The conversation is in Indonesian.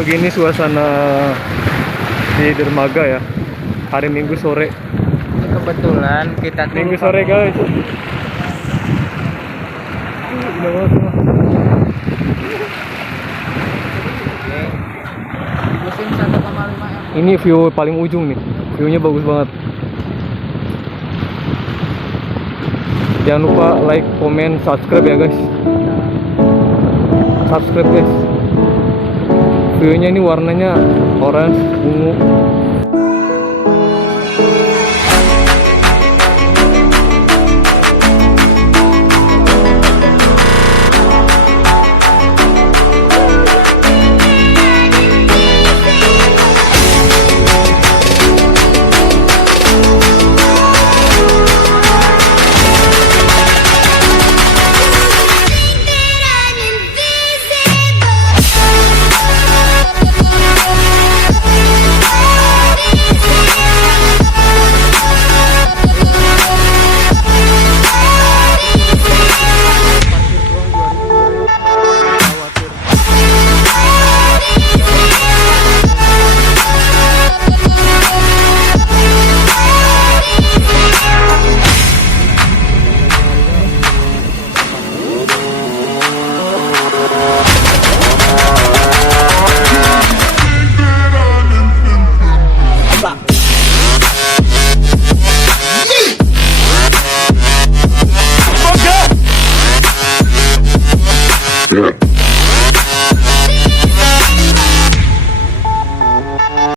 Begini suasana di dermaga ya, hari Minggu sore. Kebetulan kita tuh Minggu sore guys. Indah banget semua. musim 1,5 M. Ini view paling ujung nih, viewnya bagus banget. Jangan lupa like, comment, subscribe ya guys. Subscribe guys. Viewnya ini warnanya orange, ungu,